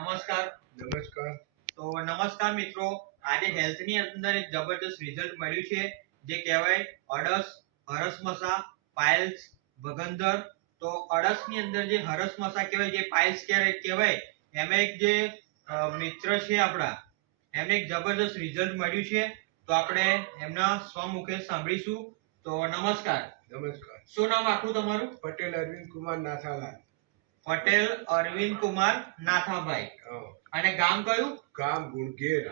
નમસ્કાર. નમસ્કાર. તો નમસ્કાર મિત્રો આજે હેલ્થની અંદર એક જબરદસ્ત રિઝલ્ટ મળ્યું છે જે કહેવાય અડસ હરસમસા પાયલ્સ વગંદર તો અડસની અંદર જે હરસમસા કહેવાય જે પાયલ્સ કહેવાય એમાં એક જે મિત્ર છે આપણા એમને એક જબરદસ્ત રિઝલ્ટ મળ્યું છે. તો આપણે એમના સ્વમુખે સાંભળીશું. તો નમસ્કાર. નમસ્કાર. શું નામ આખું તમારું? પટેલ અરવિંદ કુમાર નાથાલાલ. પટેલ અરવિંદ કુમાર નાથાભાઈ. અને ગામ કયું? ગામ ગુણગેર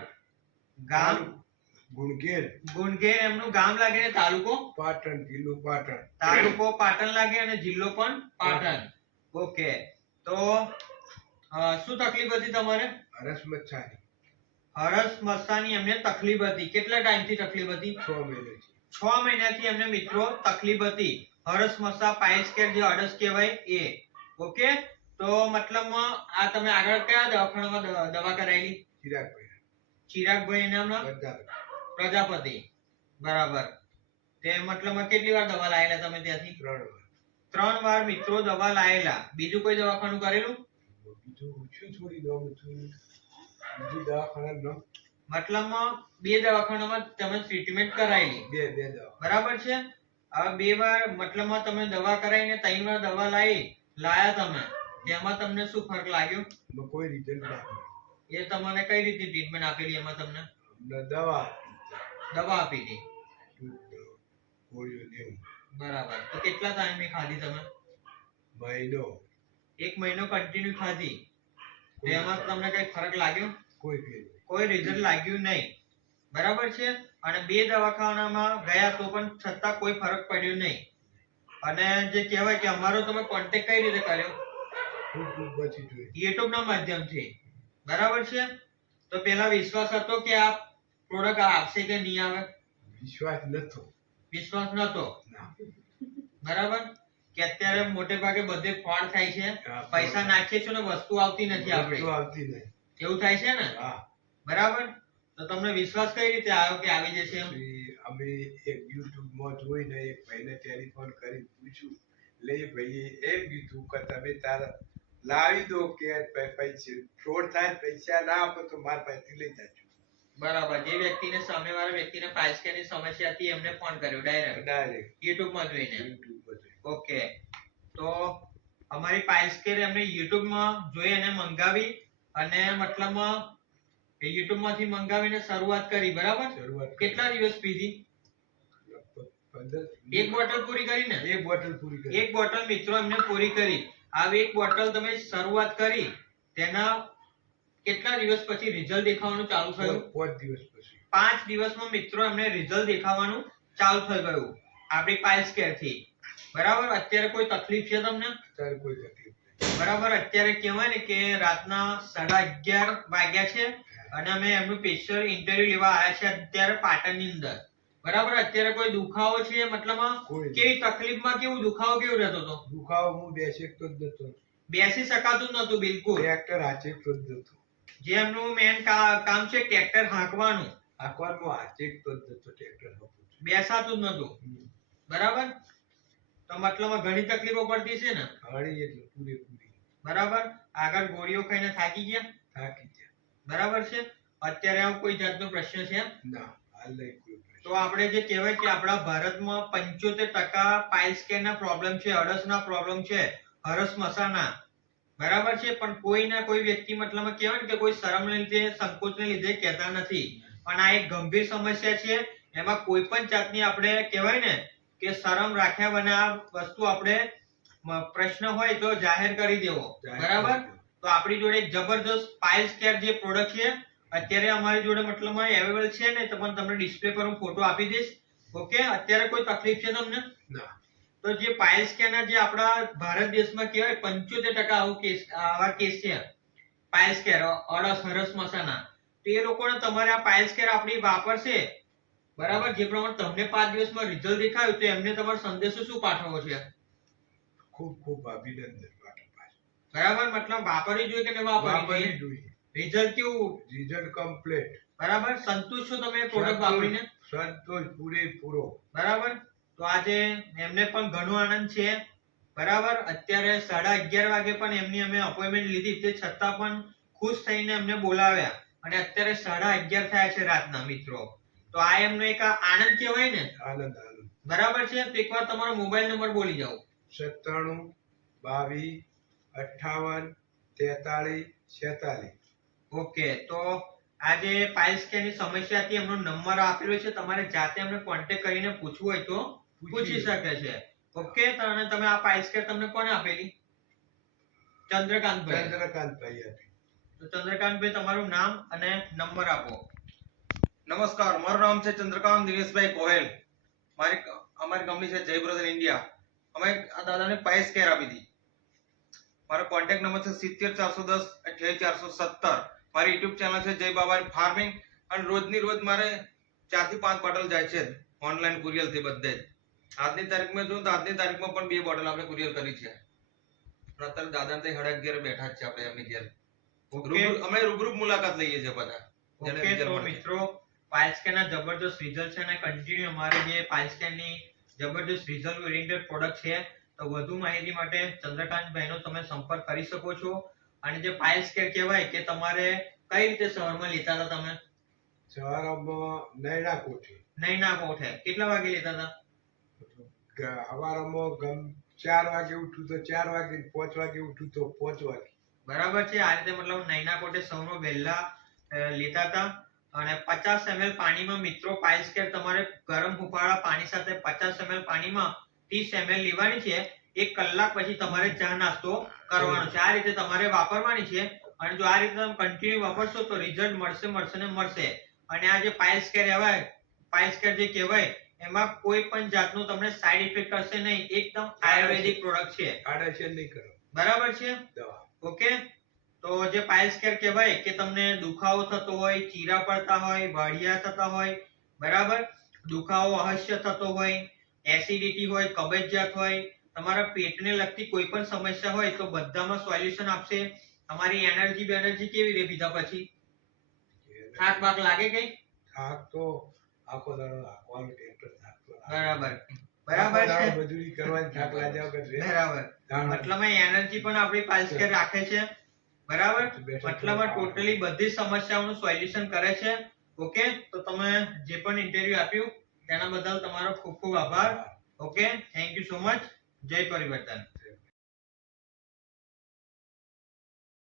ગામ? ગુણગેર ગુણગેર એમનું ગામ લાગે ને તાલુકો? પાટણ જિલ્લો પાટણ. તાલુકો પાટણ લાગે અને જિલ્લો પણ પાટણ. ઓકે. તો શું તકલીફ હતી તમારે? હરસ મચ્છાની. હરસ મસ્સાની એમને તકલીફ હતી. કેટલા ટાઈમથી તકલીફ હતી? છ મહિનાથી. છ મહિનાથી એમને મિત્રો તકલીફ હતી. હરસ મસ્સા પાયસ કેર જે અડસ કહેવાય એ. ઓકે? તો મતલબમાં આ તમે આગળ કયા દવાખાનામાં દવા કરાયેલી? ચિરાગભાઈ. ચિરાગભાઈ નામના પ્રજાપતિ. બરાબર. તે મતલબમાં કેટલી વાર દવા લાયેલા તમે ત્યાંથી? ત્રણ વાર. ત્રણ વાર મિત્રો દવા લાયેલા. બીજું કોઈ દવાખાનું કરેલું? બીજું ઓછું થોડી દવા ઓછું બીજું દવાખાના ન. મતલબમાં બે દવાખાનામાં તમે ટ્રીટમેન્ટ કરાયેલી. બે બે દવા. બરાબર છે? હવે બે વાર મતલબમાં તમે દવા કરાવીને ત્રણ વાર દવા લાવી. લાયા તમે? તેમાં તમને શું ફરક લાગ્યો? કોઈ રિઝલ્ટ એ તમને કઈ રીતે ટ્રીટમેન્ટ આપેલી એમાં તમને? દવા. દવા આપી હતી. બરાબર. તો કેટલા ટાઈમે ખાધી તમે? મહિનો. એક મહિનો કન્ટિન્યુ ખાધી? એમાં તમને કઈ ફરક લાગ્યો? કોઈ કોઈ રિઝલ્ટ લાગ્યું નહીં. બરાબર છે? અને બે દવાખાનામાં ગયા તો પણ છતાં કોઈ ફરક પડ્યો નહીં. અને જે કહેવાય કે અમારો તમે કોન્ટેક્ટ કઈ રીતે કર્યો? યુટ્યુબ ના માધ્યમથી. બરાબર છે? તો પેલા વિશ્વાસ હતો કે આ પ્રોડક્ટ આપશે કે નહીં આવે? વિશ્વાસ નતો. વિશ્વાસ નતો? બરાબર? કે અત્યારે મોટે ભાગે બધે ફોન થાય છે. પૈસા નાખીએ છીએ ને વસ્તુ આવતી નથી આપણે. આવતી નહીં. એવું થાય છે ને? હા. બરાબર? તો તમને વિશ્વાસ કઈ રીતે આવ્યો કે આવી જશે એમ? અમે એક યુટ્યુબમાં જોઈને એક ભાઈને ટેલિફોન કરી પૂછ્યું લે ભાઈએ એમ કીધું કે તમે તારા લાવી દો કે પૈસા ફ્રોડ થાય પૈસા ના આપો તો મારા પાસેથી લઈ જજો. બરાબર. જે વ્યક્તિને સામેવાળા વ્યક્તિને પાઇલ્સ કેરની સમસ્યા હતી એમને ફોન કર્યો ડાયરેક્ટ ડાયરેક્ટ યુટ્યુબમાં જોઈને. યુટ્યુબમાં જોઈને. ઓકે. તો અમારી પાઇસકેર કેર એમને યુટ્યુબમાં જોઈ અને મંગાવી અને મતલબ યુટ્યુબમાંથી મંગાવીને શરૂઆત કરી બરાબર? કેટલા દિવસ પીધી? એક બોટલ પૂરી કરી ને એક બોટલ પૂરી કરી. એક બોટલ મિત્રો એમને પૂરી કરી. આવી એક બોટલ તમે શરૂઆત કરી તેના કેટલા દિવસ પછી રિઝલ્ટ દેખાવાનું ચાલુ થયું? પાંચ- દિવસ પછી. પાંચ દિવસમાં મિત્રો એમને રિઝલ્ટ દેખાવાનું ચાલુ થઈ ગયું. આપણી પાઇલ્સ કેરથી. બરાબર? અત્યારે કોઈ તકલીફ છે તમને? અત્યારે કોઈ તકલીફ બરાબર? અત્યારે કહેવાય ને કે રાતના સાડા અગિયાર વાગ્યા છે. અને અમે એમનું સ્પેશિયલ ઇન્ટરવ્યુ લેવા આવ્યા છે અત્યારે પાટણની અંદર. બરાબર? અત્યારે કોઈ દુખાવો છે? મતલબ કેવી તકલીફમાં કેવું દુખાવો કેવો રહેતો હતો? દુખાવો હું બેસી તો જ નતો બેસી શકાતું નતું બિલકુલ. ટ્રેક્ટર હાચે જ નતો જે એમનું મેન કામ છે ટ્રેક્ટર હાંકવાનું. હાંકવાનું હાચે જ નતો ટ્રેક્ટર બેસાતું જ નતું બરાબર? તો મતલબ ઘણી તકલીફો પડતી છે ને? ઘણી એટલે પૂરેપૂરી. બરાબર? આગળ ગોળીઓ ખાઈને થાકી ગયા? થાકી ગયા. બરાબર છે? અત્યારે આવો કોઈ જાતનો પ્રશ્ન છે ના હાલ. તો આપણે જે કહેવાય કે આપણા ભારતમાં પંચોતેર ટકા પાઇલ્સ કેરના પ્રોબ્લેમ છે અડસના પ્રોબ્લેમ છે હરસ મસાના. બરાબર છે? પણ કોઈ ના કોઈ વ્યક્તિ મતલબ કહેવાય ને કે કોઈ શરમને લીધે સંકોચને લીધે કહેતા નથી. પણ આ એક ગંભીર સમસ્યા છે. એમાં કોઈ પણ જાતની આપણે કહેવાય ને કે શરમ રાખ્યા આ વસ્તુ આપણે પ્રશ્ન હોય તો જાહેર કરી દેવો. બરાબર. તો આપણી જોડે એક જબરદસ્ત પાઇલ્સ કેર જે પ્રોડક્ટ છે અત્યારે અમારી જોડે મતલબમાં અવેલેબલ છે ને તો પણ તમને ડિસ્પ્લે પર હું ફોટો આપી દઈશ. ઓકે અત્યારે કોઈ તકલીફ છે તમને? ના. તો જે પાઇલ્સ કેરના જે આપણા ભારત દેશમાં કહેવાય પંચોતેર ટકા આવું કેસ આવા કેસ છે. પાઇલ્સ કેર અડસ હરસ મસાના. તો એ લોકોને તમારે આ પાઇલ્સ કેર આપણી વાપરશે. બરાબર? જે પ્રમાણે તમને પાંચ દિવસમાં રિઝલ્ટ દેખાયું તો એમને તમારો સંદેશો શું પાઠવવો છે? ખૂબ ખૂબ અભિનંદન. બરાબર? મતલબ વાપરવી જોઈએ કે ન વાપરવી? જોઈએ. રિઝલ્ટ કેવું? રિઝલ્ટ કમ્પ્લીટ બરાબર? સંતુષ્ટ છો તમે પ્રોડક્ટ વાપરીને? સંતોષ પૂરેપૂરો. બરાબર? તો આજે એમને પણ ઘણો આનંદ છે. બરાબર? અત્યારે સાડા અગિયાર વાગે પણ એમની અમે અપોઇન્ટમેન્ટ લીધી તે છતાં પણ ખુશ થઈને એમને બોલાવ્યા. અને અત્યારે સાડા અગિયાર થયા છે રાતના મિત્રો. તો આ એમનો એક આનંદ કહેવાય ને? આનંદ આનંદ. બરાબર છે? તો એકવાર તમારો મોબાઈલ નંબર બોલી જાઓ. સત્તાણું બાવીસ અઠ્ઠાવન તેતાલીસ છેતાલીસ ઓકે તો આ જે સ્કેનની ની સમસ્યા હતી એમનો નંબર આપેલો છે તમારે જાતે એમને કોન્ટેક્ટ કરીને પૂછવું હોય તો પૂછી શકે છે. ઓકે અને તમે આ પાઇલ સ્કેન તમને કોને આપેલી? ચંદ્રકાંતભાઈ ચંદ્રકાંતભાઈ તો ચંદ્રકાંતભાઈ તમારું નામ અને નંબર આપો. નમસ્કાર મારું નામ છે ચંદ્રકાંત દિનેશભાઈ ગોહેલ. મારી અમારી કંપની છે જય બ્રધર ઇન્ડિયા. અમે આ દાદાને પાઇસ કેર આપી હતી. મારો કોન્ટેક્ટ નંબર છે સિત્તેર ચારસો દસ અઠ્યાવીસ ચારસો સત્તર. મારી યુટ્યુબ ચેનલ છે જય બાબા ફાર્મિંગ અને રોજની રોજ મારે ચારથી પાંચ બોટલ જાય છે ઓનલાઈન કુરિયરથી બધે જ. આજની તારીખમાં જોઉં તો આજની તારીખમાં પણ બે બોટલ આપણે કુરિયર કરી છે. અત્યારે દાદા ત્યાં સાડા ઘેર બેઠા જ છે આપણે એમની ઘેર. અમે રૂબરૂ મુલાકાત લઈએ છીએ બધા. મિત્રો પાઇલ્સકેર ના જબરદસ્ત રિઝલ્ટ છે અને કન્ટિન્યુ અમારે જે પાઇલ્સકેરની જબરદસ્ત રિઝલ્ટ ઓરિએન્ટેડ પ્રોડક્ટ છે તો વધુ માહિતી માટે ચંદ્રકાંતભાઈનો તમે સંપર્ક કરી શકો છો. અને જે પાઇલ્સકેર કહેવાય કે તમારે કઈ રીતે શહેરમાં લેતા હતા તમે? સવારમાં નૈના કોઠે. નૈના કોઠે. કેટલા વાગે લેતા હતા? હવારમાં ગમ ચાર વાગે ઉઠું તો ચાર વાગે પાંચ વાગે ઉઠું તો પાંચ વાગે. બરાબર છે. આ રીતે મતલબ નૈના કોઠે સૌનો વહેલા લેતા હતા. અને પચાસ એમએલ પાણીમાં મિત્રો પાઇલ્સ કેર તમારે ગરમ હુફાળા પાણી સાથે પચાસ એમએલ પાણીમાં ત્રીસ એમએલ લેવાની છે એક કલાક પછી તમારે ચા નાસ્તો કરવાનો છે. આ રીતે તમારે વાપરવાની છે અને જો આ રીતે તમે કન્ટિન્યુ વાપરશો તો રિઝલ્ટ મળશે મળશે ને મળશે. અને આ જે પાઇલ્સ કેર કહેવાય પાઇલ્સ કેર જે કહેવાય એમાં કોઈ પણ જાતનું તમને સાઈડ ઇફેક્ટ કરશે નહીં. એકદમ આયુર્વેદિક પ્રોડક્ટ છે. આડેસર નહીં કરો. બરાબર છે? ઓકે? તો જે પાઇલ્સ કેર કહેવાય કે તમને દુખાવો થતો હોય ચીરા પડતા હોય વાઢિયા થતા હોય બરાબર? દુખાવો અહસ્ય થતો હોય એસિડિટી હોય કબજિયાત હોય તમારા પેટને લગતી કોઈ પણ સમસ્યા હોય તો બધામાં સોલ્યુશન આપશે. તમારી એનર્જી બેનર્જી કેવી રહે પીધા પછી? થાક બાક લાગે કઈ? થાક તો આખો દાડો લાગવાનો થાકતો બરાબર. બરાબર છે. મજૂરી કરવાની થાક લાગ્યા બરાબર. મતલબ એનર્જી પણ આપણી પાઇલ્સ કેર રાખે છે. બરાબર? મતલબ ટોટલી બધી સમસ્યાઓનું સોલ્યુશન કરે છે. ઓકે? તો તમે જે પણ ઇન્ટરવ્યુ આપ્યું તેના બદલ તમારો ખૂબ ખૂબ આભાર. Okay thank you so much જય પરિવર્તન.